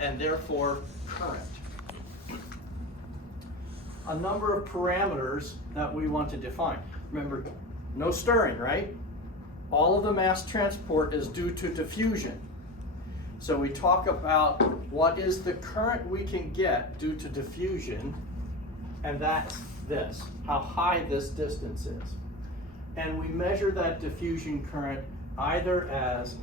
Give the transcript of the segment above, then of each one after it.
and therefore current. A number of parameters that we want to define. Remember, no stirring, right? All of the mass transport is due to diffusion. So we talk about what is the current we can get due to diffusion, and that's this, how high this distance is. And we measure that diffusion current either as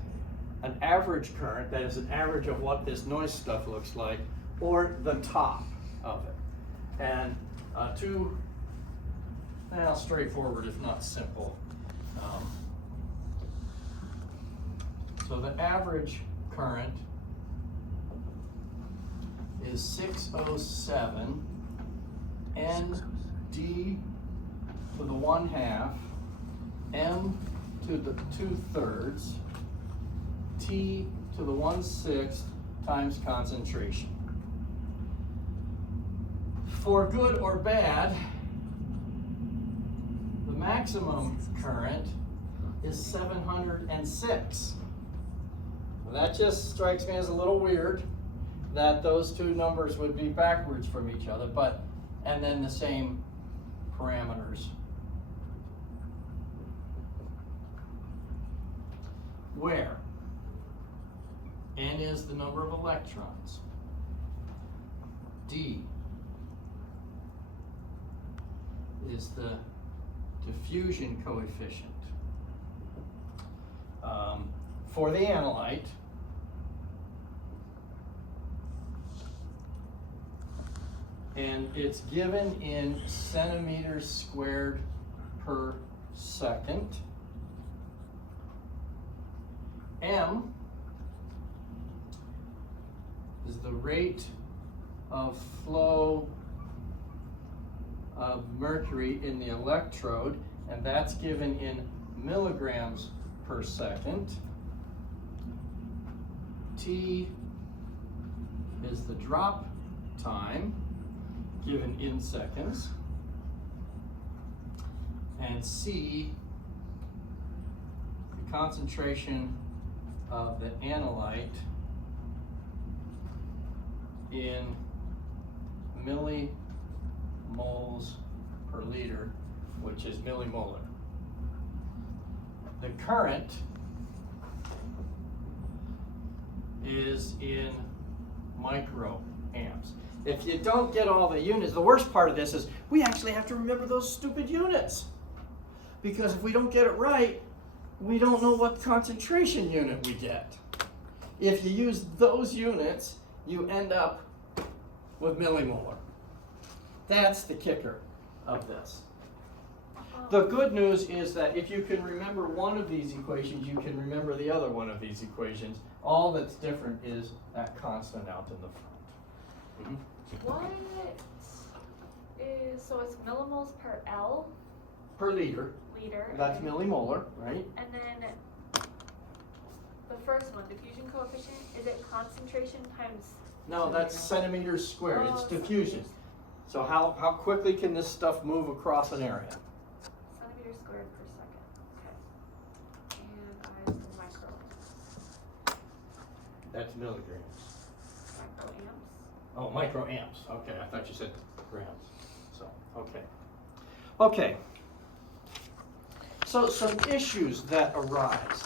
an average current, that is an average of what this noise stuff looks like, or the top of it. And straightforward if not simple. So the average current is 607 ND to the 1/2 M to the 2/3 T to the 1/6 times concentration. For good or bad, the maximum current is 706. That just strikes me as a little weird that those two numbers would be backwards from each other, and then the same parameters. Where N is the number of electrons, D is the diffusion coefficient. For the analyte, and it's given in centimeters squared per second. M is the rate of flow of mercury in the electrode, and that's given in milligrams per second. T is the drop time, given in seconds. And C, the concentration of the analyte in millimoles per liter, which is millimolar. The current is in microamps. If you don't get all the units, the worst part of this is we actually have to remember those stupid units. Because if we don't get it right, we don't know what concentration unit we get. If you use those units, you end up with millimolar. That's the kicker of this. The good news is that if you can remember one of these equations, you can remember the other one of these equations. All that's different is that constant out in the front. What is, so it's millimoles per L? Per liter. That's millimolar, right? And then the first one, diffusion coefficient, is it concentration times? No, that's centimeters squared. It's diffusion. So how quickly can this stuff move across an area? Centimeters squared per second. Okay. And I micro. That's milligrams. Microamps. Oh, microamps. Okay, I thought you said grams. So, okay. Okay. So some issues that arise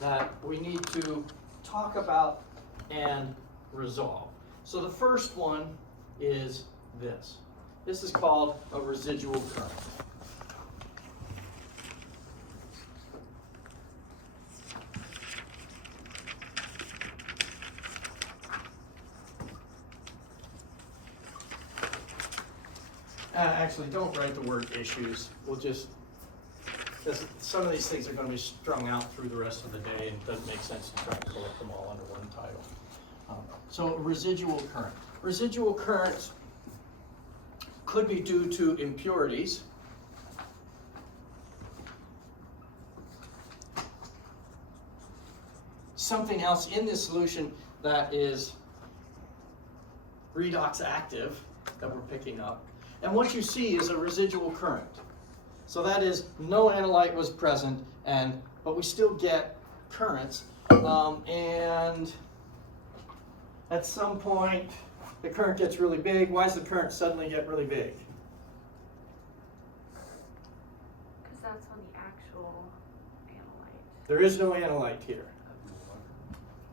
that we need to talk about and resolve. So the first one is this. This is called a residual current. Actually, don't write the word issues. We'll just, some of these things are going to be strung out through the rest of the day, and it doesn't make sense to try and collect them all under one title. So residual current. Residual currents could be due to impurities. Something else in this solution that is redox active that we're picking up. And what you see is a residual current. So that is no analyte was present, but we still get currents. And at some point, the current gets really big. Why does the current suddenly get really big? Because that's when the actual analyte. There is no analyte here.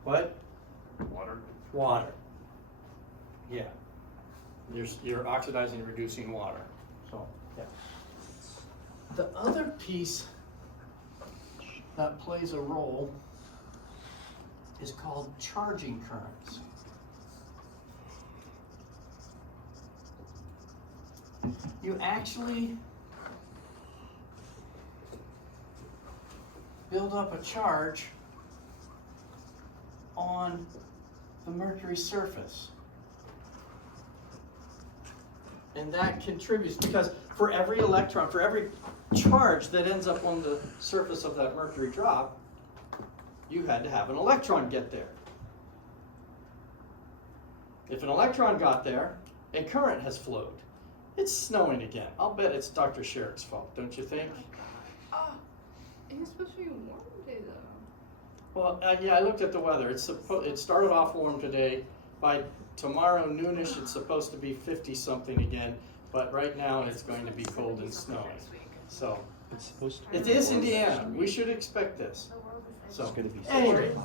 What? Water. Water. Yeah. You're oxidizing and reducing water. So, yeah. The other piece that plays a role is called charging currents. You actually build up a charge on the mercury surface. And that contributes, because for every electron, for every charge that ends up on the surface of that mercury drop, you had to have an electron get there. If an electron got there, a current has flowed. It's snowing again. I'll bet it's Dr. Sherrick's fault, don't you think? It's supposed to be warm today, though. Well, yeah, I looked at the weather. It started off warm today. By tomorrow noonish, it's supposed to be 50-something again. But right now, it's going to be cold and snowy. So, It's supposed to. it is Indiana. We should expect this. The world is So, It's gonna be. anyway,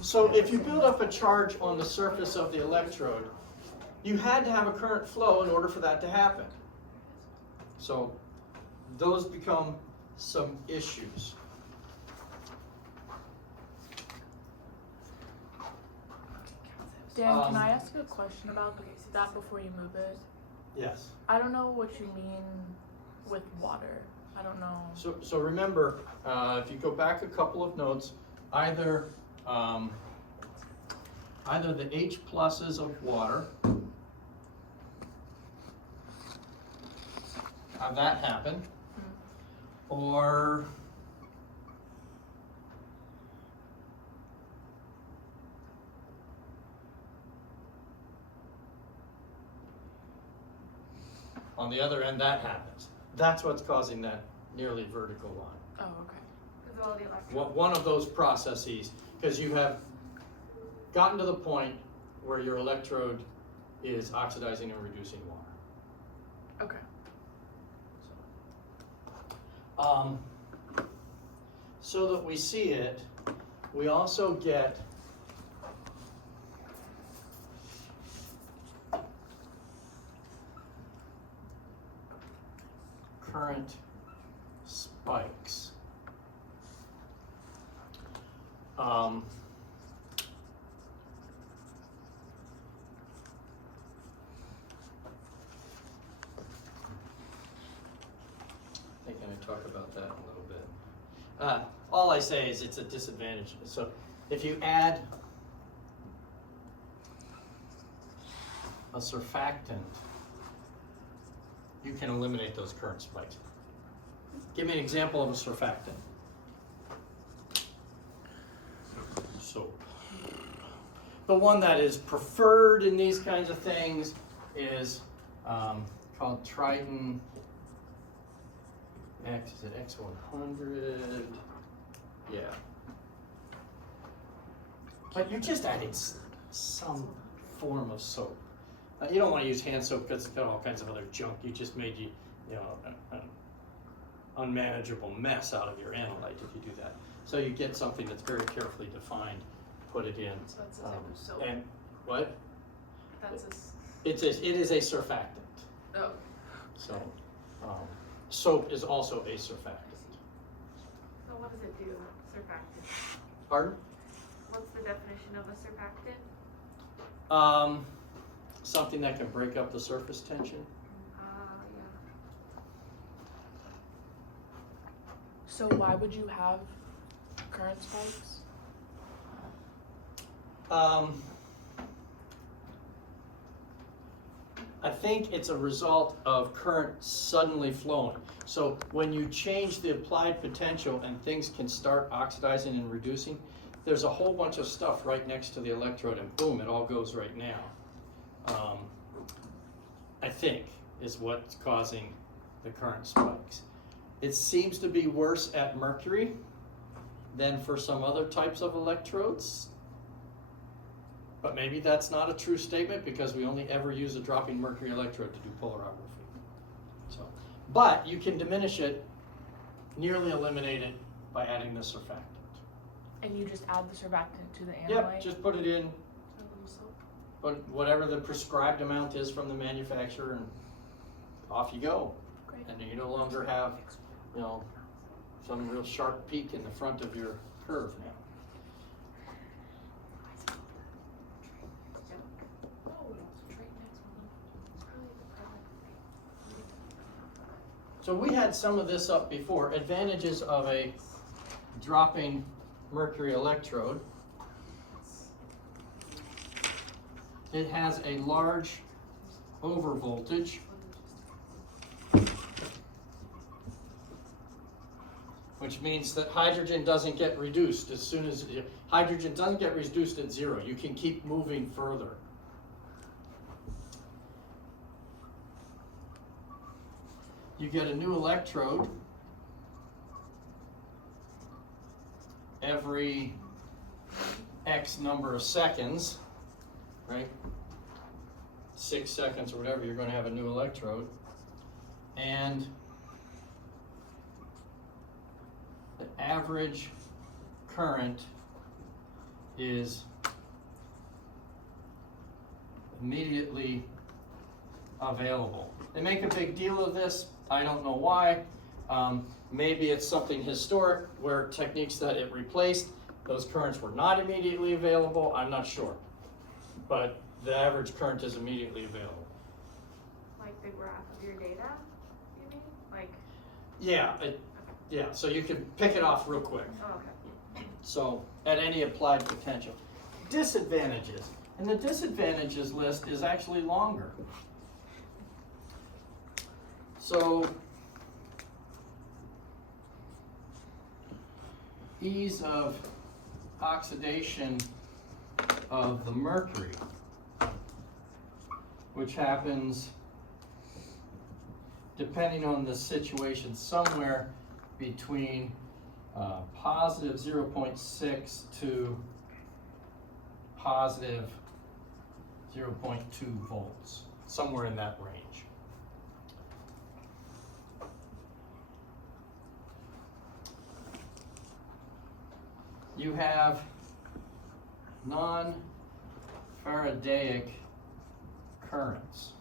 so if you build up a charge on the surface of the electrode, you had to have a current flow in order for that to happen. So, those become some issues. Dan, Um, can I ask you a question about that before you move it? Yes. I don't know what you mean with water. I don't know. So remember, if you go back a couple of notes, either the H pluses of water, have that happen, or on the other end that happens. That's what's causing that nearly vertical line. Oh, okay. because of all the electrons. One of those processes, because you have gotten to the point where your electrode is oxidizing and reducing water. Okay. So that we see it, we also get current spikes. I think I'm going to talk about that in a little bit. All I say is it's a disadvantage. So if you add a surfactant, you can eliminate those current spikes. Give me an example of a surfactant. Soap. The one that is preferred in these kinds of things is called Triton X. Is it X100? Yeah. But you're just adding some form of soap. You don't want to use hand soap because it's got all kinds of other junk. You just made an unmanageable mess out of your analyte if you do that. So you get something that's very carefully defined, put it in. So that's a type of soap. And what? That's It is a surfactant. oh. So soap is also a surfactant. So what does it do, surfactant? Pardon? What's the definition of a surfactant? Something that can break up the surface tension. Yeah. So why would you have current spikes? I think it's a result of current suddenly flowing. So when you change the applied potential and things can start oxidizing and reducing, there's a whole bunch of stuff right next to the electrode and boom, it all goes right now. I think is what's causing the current spikes. It seems to be worse at mercury than for some other types of electrodes. But maybe that's not a true statement because we only ever use a dropping mercury electrode to do polarography. So, but you can diminish it, nearly eliminate it by adding the surfactant. And you just add the surfactant to the analyte? Yep, just put it in, put whatever the prescribed amount is from the manufacturer, and off you go. Great. And you no longer have, you know, some real sharp peak in the front of your curve now. So we had some of this up before. Advantages of a dropping mercury electrode. It has a large overvoltage, which means that hydrogen doesn't get reduced as soon as hydrogen doesn't get reduced at zero. You can keep moving further. You get a new electrode every X number of seconds, right? 6 seconds or whatever, you're going to have a new electrode. And the average current is immediately available. They make a big deal of this. I don't know why. Maybe it's something historic where techniques that it replaced, those currents were not immediately available. I'm not sure. But the average current is immediately available. Like the graph of your data, you mean? Like, Yeah, yeah, so you can pick it off real quick. oh, okay. So at any applied potential. Disadvantages. And the disadvantages list is actually longer. So ease of oxidation of the mercury, which happens depending on the situation somewhere between positive 0.6 to positive 0.2 volts, somewhere in that range. You have non-Faradaic currents.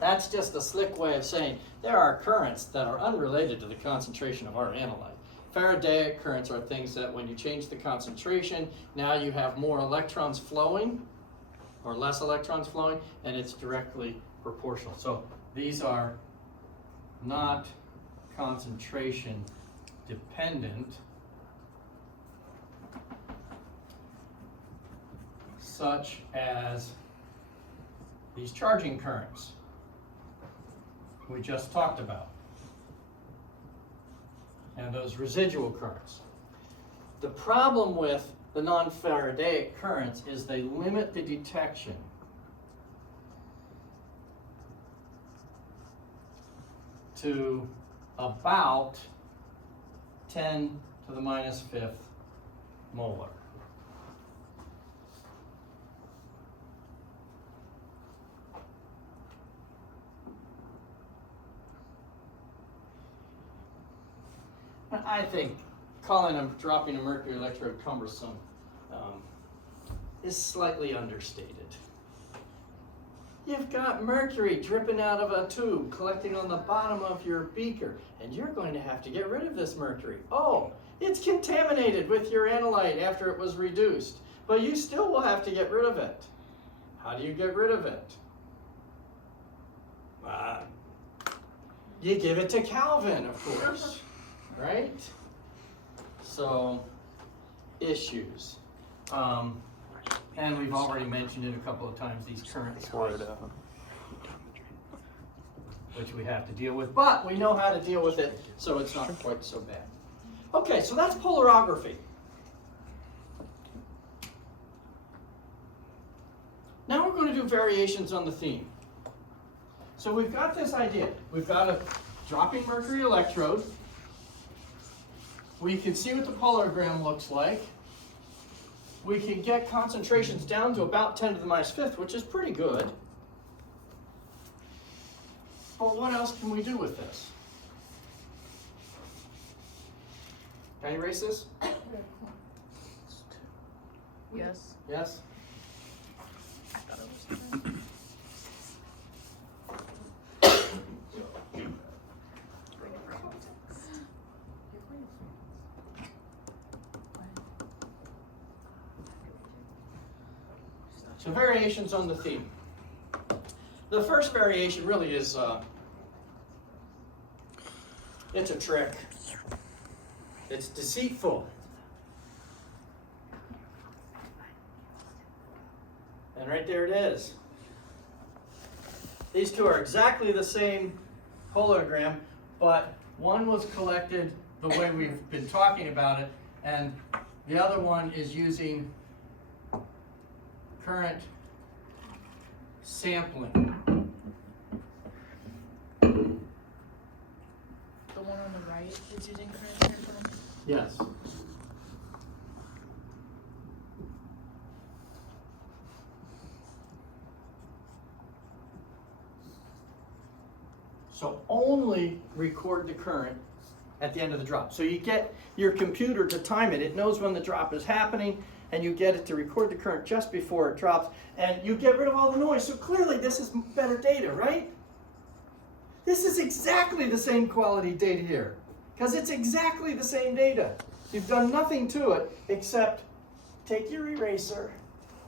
That's just a slick way of saying there are currents that are unrelated to the concentration of our analyte. Faradaic currents are things that when you change the concentration, now you have more electrons flowing or less electrons flowing, and it's directly proportional. So these are not concentration dependent, such as these charging currents we just talked about, and those residual currents. The problem with the non-Faradaic currents is they limit the detection to about 10 to the minus fifth molar. I think calling them dropping a mercury electrode cumbersome is slightly understated. You've got mercury dripping out of a tube, collecting on the bottom of your beaker, and you're going to have to get rid of this mercury. Oh, it's contaminated with your analyte after it was reduced, but you still will have to get rid of it. How do you get rid of it? You give it to Calvin, of course. Right? So, issues. And we've already mentioned it a couple of times, these current sources, which we have to deal with, but we know how to deal with it, so it's not quite so bad. Okay, so that's polarography. Now we're going to do variations on the theme. So we've got this idea. We've got a dropping mercury electrode. We can see what the polarogram looks like. we can get concentrations down to about 10 to the minus fifth, which is pretty good. But what else can we do with this? Can I erase this? Yes. Yes? I thought it was 10. So variations on the theme. The first variation really is, it's a trick. It's deceitful. And right there it is. These two are exactly the same hologram, but one was collected the way we've been talking about it, and the other one is using current sampling. The one on the right is using current sampling. Yes. So only record the current at the end of the drop. So you get your computer to time it. It knows when the drop is happening, and you get it to record the current just before it drops, and you get rid of all the noise. So clearly this is better data, right? This is exactly the same quality data here, because it's exactly the same data. You've done nothing to it except take your eraser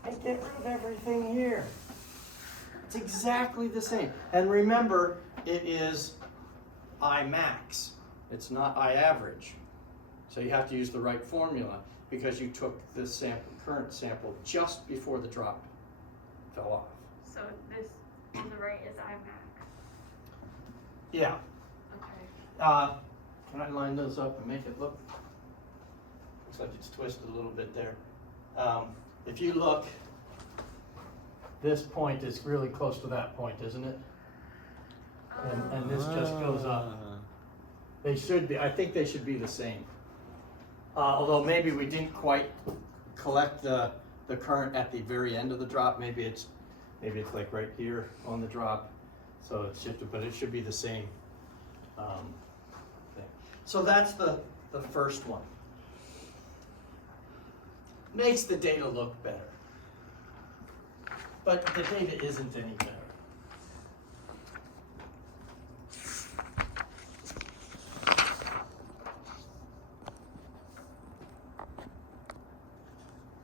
and get rid of everything here. It's exactly the same. And remember, it is I max. It's not I average. So you have to use the right formula because you took this sample, current sample just before the drop fell off. So this on the right is iMac. Yeah. Okay. Can I line those up and make it look? Looks like it's twisted a little bit there. If you look, this point is really close to that point, isn't it? And this just goes up. They should be, I think they should be the same. Although maybe we didn't quite collect the current at the very end of the drop. Maybe it's like right here on the drop. So it's shifted, but it should be the same thing. So that's the first one. Makes the data look better. But the data isn't any better.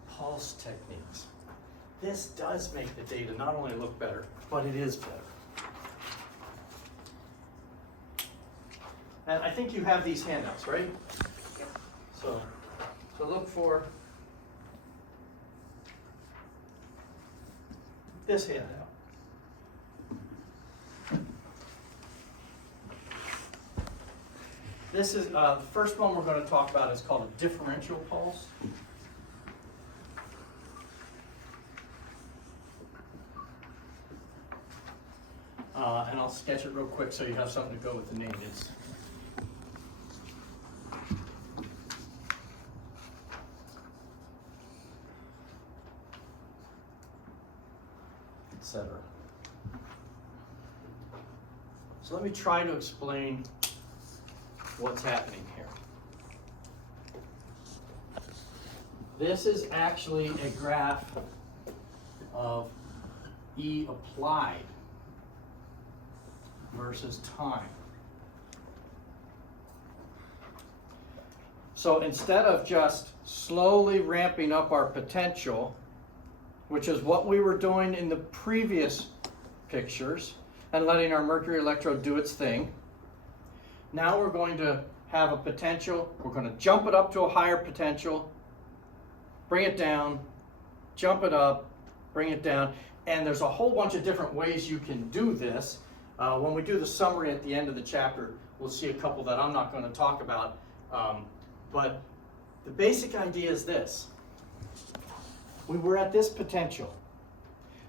Pulse techniques. This does make the data not only look better, but it is better. And I think you have these handouts, right? Yep. So look for this handout. This is the first one we're going to talk about is called a differential pulse. And I'll sketch it real quick so you have something to go with the name. It's etc. So let me try to explain what's happening here. This is actually a graph of E applied versus time. So instead of just slowly ramping up our potential, which is what we were doing in the previous pictures, and letting our mercury electrode do its thing, now we're going to have a potential, we're going to jump it up to a higher potential, bring it down, jump it up, bring it down, and there's a whole bunch of different ways you can do this. When we do the summary at the end of the chapter, we'll see a couple that I'm not going to talk about, but the basic idea is this. We were at this potential.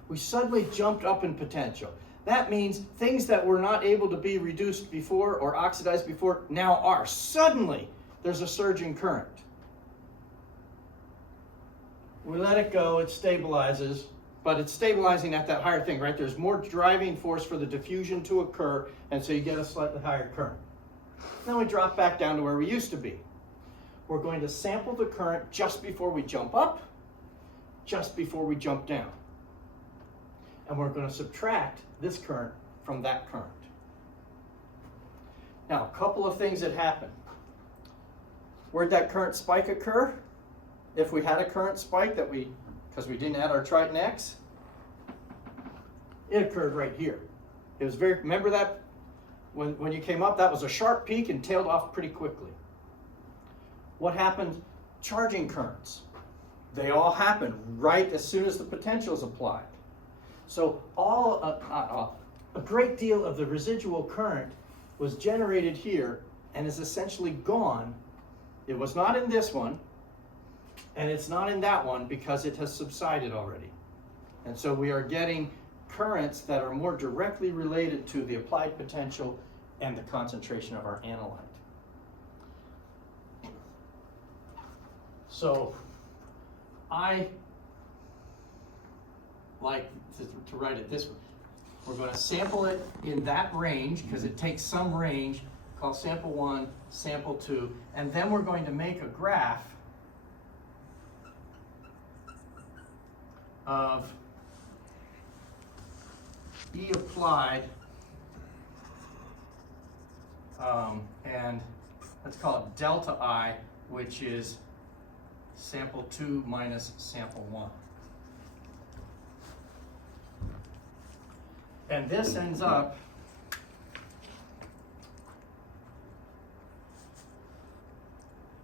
We suddenly jumped up in potential. That means things that were not able to be reduced before or oxidized before now are. Suddenly, there's a surge in current. we let it go, it stabilizes, but it's stabilizing at that higher thing, right? There's more driving force for the diffusion to occur, and so you get a slightly higher current. Then we drop back down to where we used to be. We're going to sample the current just before we jump up, just before we jump down. And we're going to subtract this current from that current. Now, a couple of things that happen. Where'd that current spike occur? If we had a current spike because we didn't add our Triton X, it occurred right here. It was remember that when you came up, that was a sharp peak and tailed off pretty quickly. What happened? Charging currents. They all happen right as soon as the potential is applied. So a great deal of the residual current was generated here and is essentially gone. It was not in this one, and it's not in that one because it has subsided already. And so we are getting currents that are more directly related to the applied potential and the concentration of our analyte. So I like to write it this way. We're going to sample it in that range because it takes some range, called sample 1, sample 2, and then we're going to make a graph of E applied, and let's call it delta I, which is sample 2 minus sample 1. And this ends up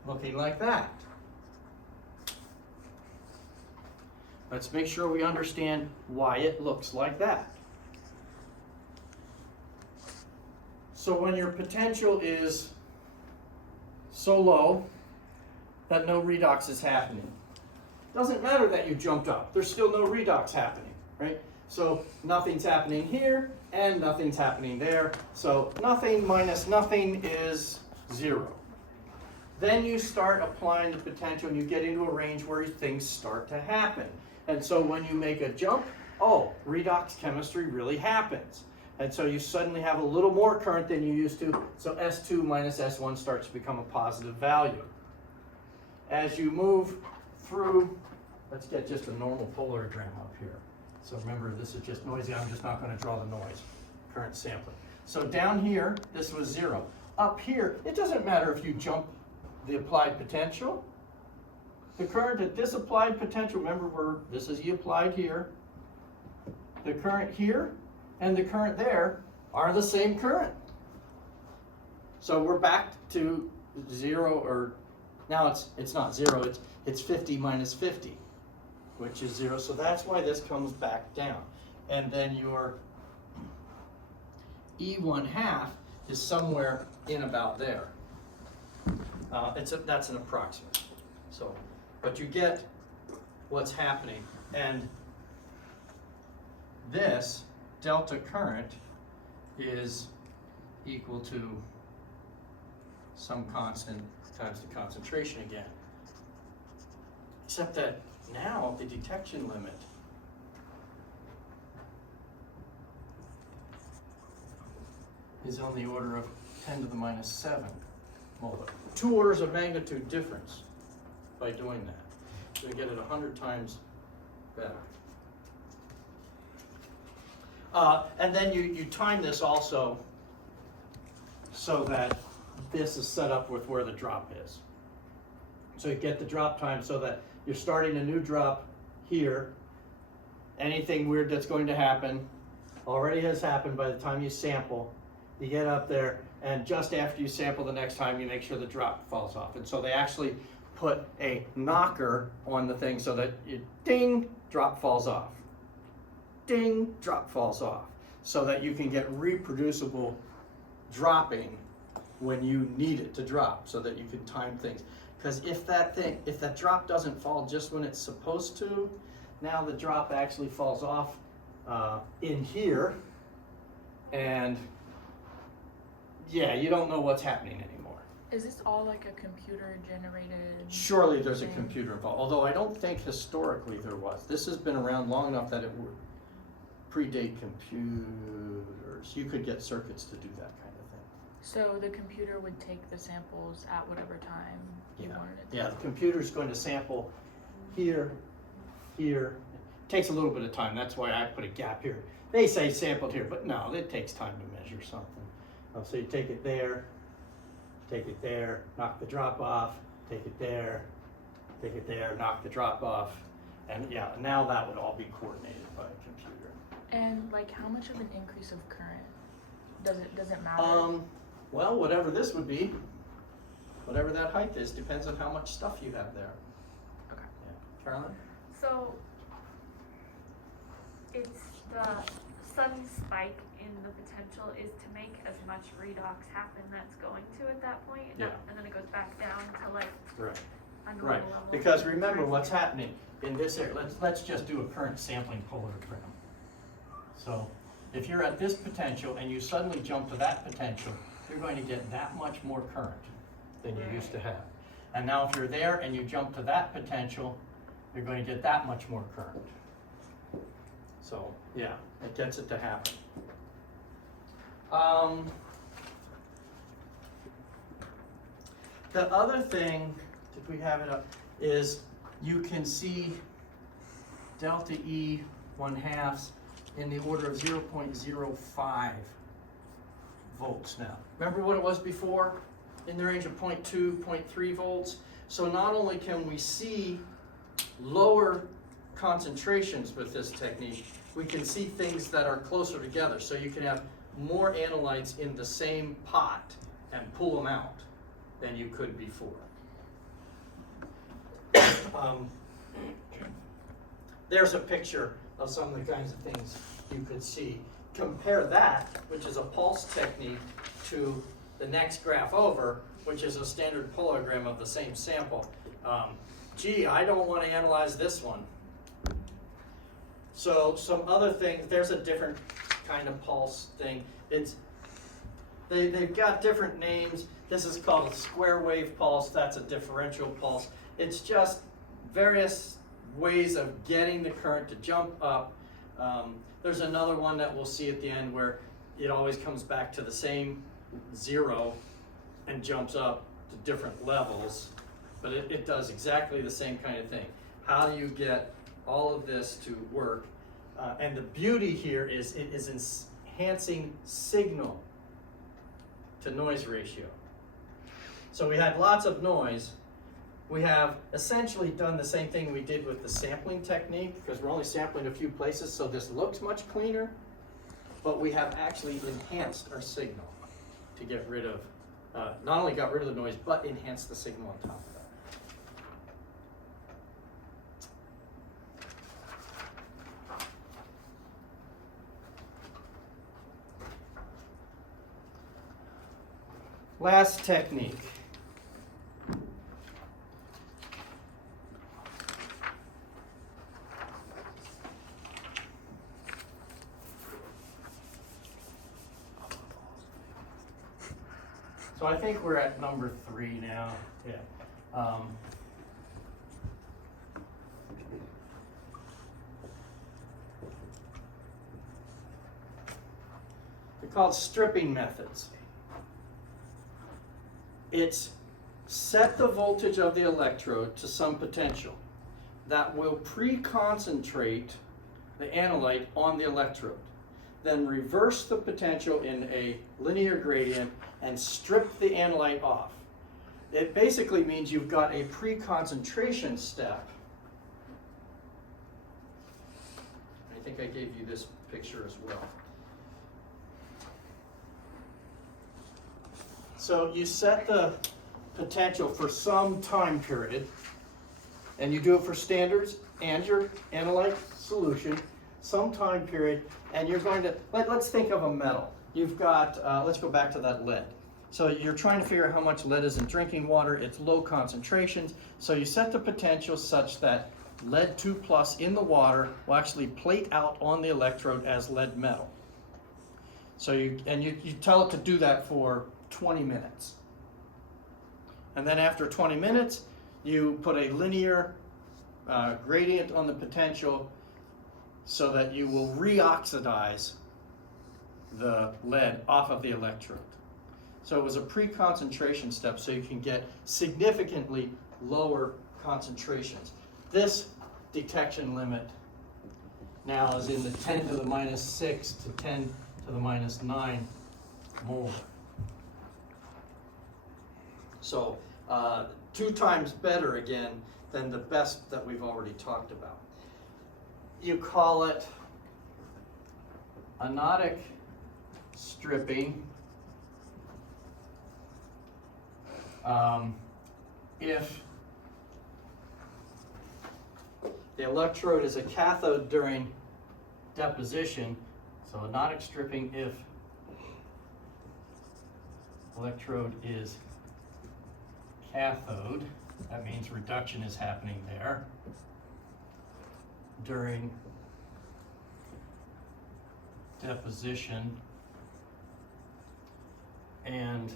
looking like that. Let's make sure we understand why it looks like that. So when your potential is so low that no redox is happening, doesn't matter that you jumped up, there's still no redox happening, right? So nothing's happening here and nothing's happening there. So nothing minus nothing is 0. Then you start applying the potential and you get into a range where things start to happen. And so when you make a jump, redox chemistry really happens. And so you suddenly have a little more current than you used to. So S2 minus S1 starts to become a positive value. As you move through, let's get just a normal polarigram up here. So remember, this is just noisy. I'm just not going to draw the noise. Current sampling. So down here, this was 0. Up here, it doesn't matter if you jump the applied potential. The current at this applied potential, remember, this is E applied here. The current here and the current there are the same current. So we're back to 0, or now it's not 0, it's 50 minus 50. Which is 0, so that's why this comes back down. And then your E1/2 is somewhere in about there. That's an approximate. So, but you get what's happening. And this delta current is equal to some constant times the concentration again. Except that now the detection limit is on the order of 10 to the minus 7. Well, 2 orders of magnitude difference by doing that. So we get it 100 times better. And then you time this also so that this is set up with where the drop is. So you get the drop time so that you're starting a new drop here. Anything weird that's going to happen already has happened by the time you sample. You get up there, and just after you sample the next time, you make sure the drop falls off. And so they actually put a knocker on the thing so that ding, drop falls off. Ding, drop falls off. So that you can get reproducible dropping when you need it to drop, so that you can time things. Because if that drop doesn't fall just when it's supposed to, now the drop actually falls off in here, and yeah, you don't know what's happening anymore. Is this all like a computer generated? Surely there's a thing? computer involved, although I don't think historically there was. This has been around long enough that it would predate computers. You could get circuits to do that kind of thing. So the computer would take the samples at whatever time you wanted it to. Yeah, the computer's going to sample here, here. Takes a little bit of time, that's why I put a gap here. They say sampled here, but no, it takes time to measure something. So you take it there, knock the drop off, take it there, knock the drop off. And yeah, now that would all be coordinated by a computer. And like how much of an increase of current? Does it matter? Well, whatever this would be, whatever that height is, depends on how much stuff you have there. Okay. Yeah. Carolyn? So it's the sudden spike in the potential is to make as much redox happen that's going to at that point, Yeah. and then it goes back down to like Right. a normal Right, level. because remember what's happening in this area, let's just do a current sampling polarogram. So if you're at this potential and you suddenly jump to that potential, you're going to get that much more current than you used to have. And now if you're there and you jump to that potential, you're going to get that much more current. So yeah, it gets it to happen. The other thing, if we have it up, is you can see delta E 1/2 in the order of 0.05 volts now. Remember what it was before? In the range of 0.2, 0.3 volts. So not only can we see lower concentrations with this technique, we can see things that are closer together. So you can have more analytes in the same pot and pull them out than you could before. There's a picture of some of the kinds of things you could see. Compare that, which is a pulse technique, to the next graph over, which is a standard polarogram of the same sample. Gee, I don't want to analyze this one. So some other things, there's a different kind of pulse thing. They've got different names. This is called a square wave pulse. That's a differential pulse. It's just various ways of getting the current to jump up. There's another one that we'll see at the end where it always comes back to the same zero and jumps up to different levels, but it does exactly the same kind of thing. How do you get all of this to work? And the beauty here is it is enhancing signal to noise ratio. So we had lots of noise. We have essentially done the same thing we did with the sampling technique, because we're only sampling a few places, so this looks much cleaner, but we have actually enhanced our signal to get rid of, not only got rid of the noise, but enhanced the signal on top of that. Last technique. So I think we're at number 3 now. Yeah. They're called stripping methods. It's set the voltage of the electrode to some potential that will pre-concentrate the analyte on the electrode. Then reverse the potential in a linear gradient and strip the analyte off. It basically means you've got a pre-concentration step. I think I gave you this picture as well. So you set the potential for some time period, and you do it for standards and your analyte solution, some time period, and you're going to, let's think of a metal. You've got, let's go back to that lead. So you're trying to figure out how much lead is in drinking water. It's low concentrations. So you set the potential such that lead 2+ in the water will actually plate out on the electrode as lead metal. So you tell it to do that for 20 minutes. And then after 20 minutes, you put a linear gradient on the potential so that you will reoxidize the lead off of the electrode. So it was a pre-concentration step so you can get significantly lower concentrations. This detection limit now is in the 10 to the minus 6 to 10 to the minus 9 molar. So 2 times better again than the best that we've already talked about. You call it anodic stripping if the electrode is a cathode during deposition. So anodic stripping if electrode is cathode, that means reduction is happening there during deposition, and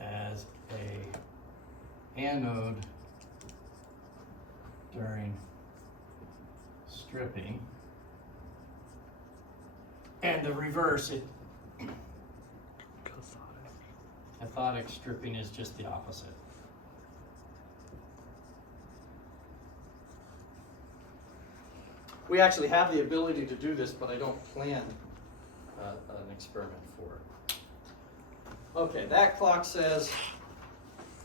as a anode during stripping. And the reverse, cathodic stripping is just the opposite. We actually have the ability to do this, but I don't plan an experiment for it. Okay, that clock says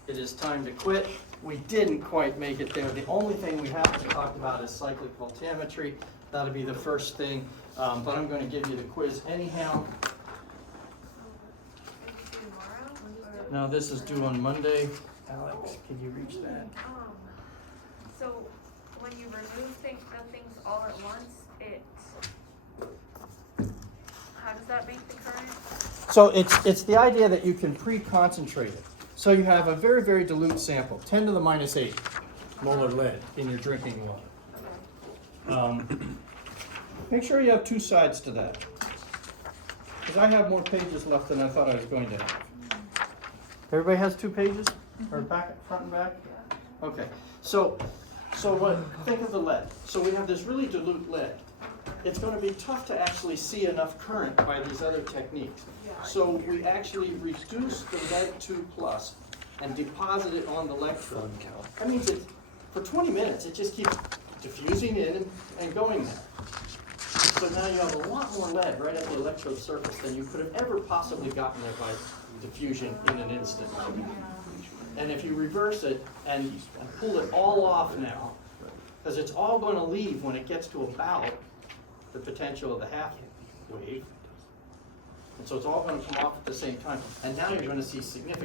it is time to quit. We didn't quite make it there. The only thing we haven't talked about is cyclic voltammetry. That'll be the first thing, but I'm going to give you the quiz anyhow. No, this is due on Monday. Alex, can you reach that? So when you remove the things all at once, how does that make the current? So it's the idea that you can pre-concentrate it. So you have a very, very dilute sample, 10 to the minus 8 molar lead in your drinking water. Make sure you have 2 sides to that, because I have more pages left than I thought I was going to have. Everybody has 2 pages? Or back, front and back? Okay, so think of the lead. So we have this really dilute lead. It's going to be tough to actually see enough current by these other techniques. So we actually reduce the lead 2+ and deposit it on the electrode. That means that for 20 minutes it just keeps diffusing in and going there. So now you have a lot more lead right at the electrode surface than you could have ever possibly gotten there by diffusion in an instant. And if you reverse it and pull it all off now, because it's all going to leave when it gets to about the potential of the half wave. And so it's all going to come off at the same time. And now you're going to see significant